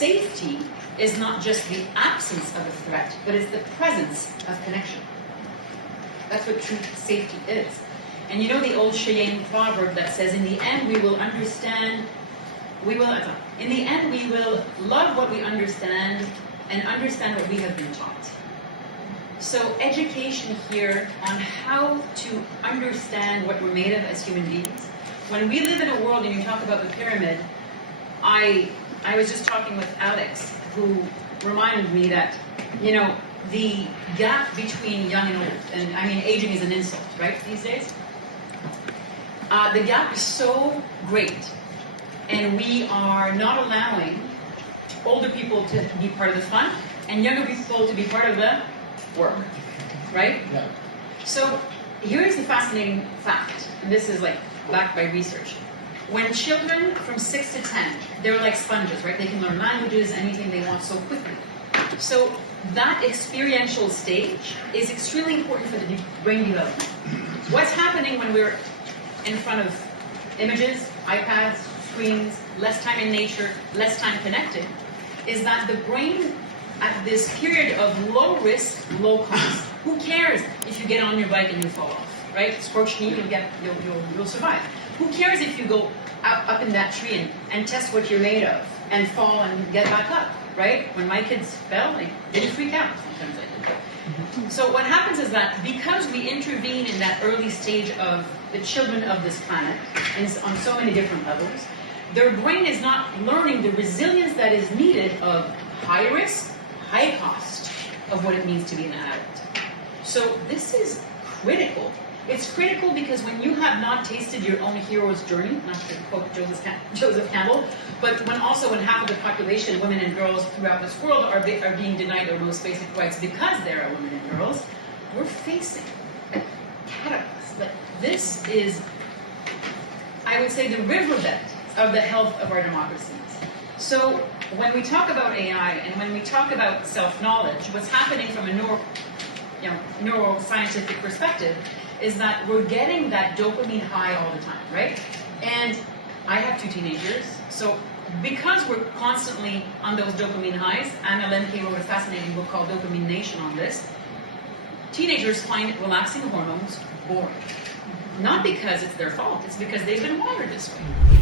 Safety is not just the absence of a threat, but it's the presence of connection. That's what true safety is. And you know the old Cheyenne proverb that says, in the end we will understand, in the end we will love what we understand and understand what we have been taught. So education here on how to understand what we're made of as human beings. When we live in a world, and you talk about the pyramid, I was just talking with Alex, who reminded me that, you know, the gap between young and old, and I mean aging is an insult, right, these days? The gap is so great, and we are not allowing older people to be part of the fun, and younger people to be part of the work, right? Yeah. So here's the fascinating fact, and this is like backed by research. When children from 6 to 10, they're like sponges, right? They can learn languages, anything they want so quickly. So that experiential stage is extremely important for the brain development. What's happening when we're in front of images, iPads, screens, less time in nature, less time connected, is that the brain at this period of low risk, low cost, who cares if you get on your bike and you fall off, right? Scorched knee, you'll survive. Who cares if you go up in that tree and test what you're made of and fall and get back up, right? When my kids fell, they didn't freak out. Sometimes I did. So what happens is that because we intervene in that early stage of the children of this planet, and on so many different levels, their brain is not learning the resilience that is needed of high risk, high cost of what it means to be an adult. So this is critical. It's critical because when you have not tasted your own hero's journey, not to quote Joseph Campbell, but when half of the population, women and girls throughout this world, are being denied their most basic rights because they are women and girls, we're facing a cataclysm. Like, this is, I would say, the riverbed of the health of our democracies. So when we talk about AI and when we talk about self-knowledge, what's happening from a neuroscientific perspective is that we're getting that dopamine high all the time, right? And I have 2 teenagers, so because we're constantly on those dopamine highs, Anna Lemke wrote a fascinating book called Dopamine Nation on this, teenagers find relaxing hormones boring. Not because it's their fault, it's because they've been wired this way.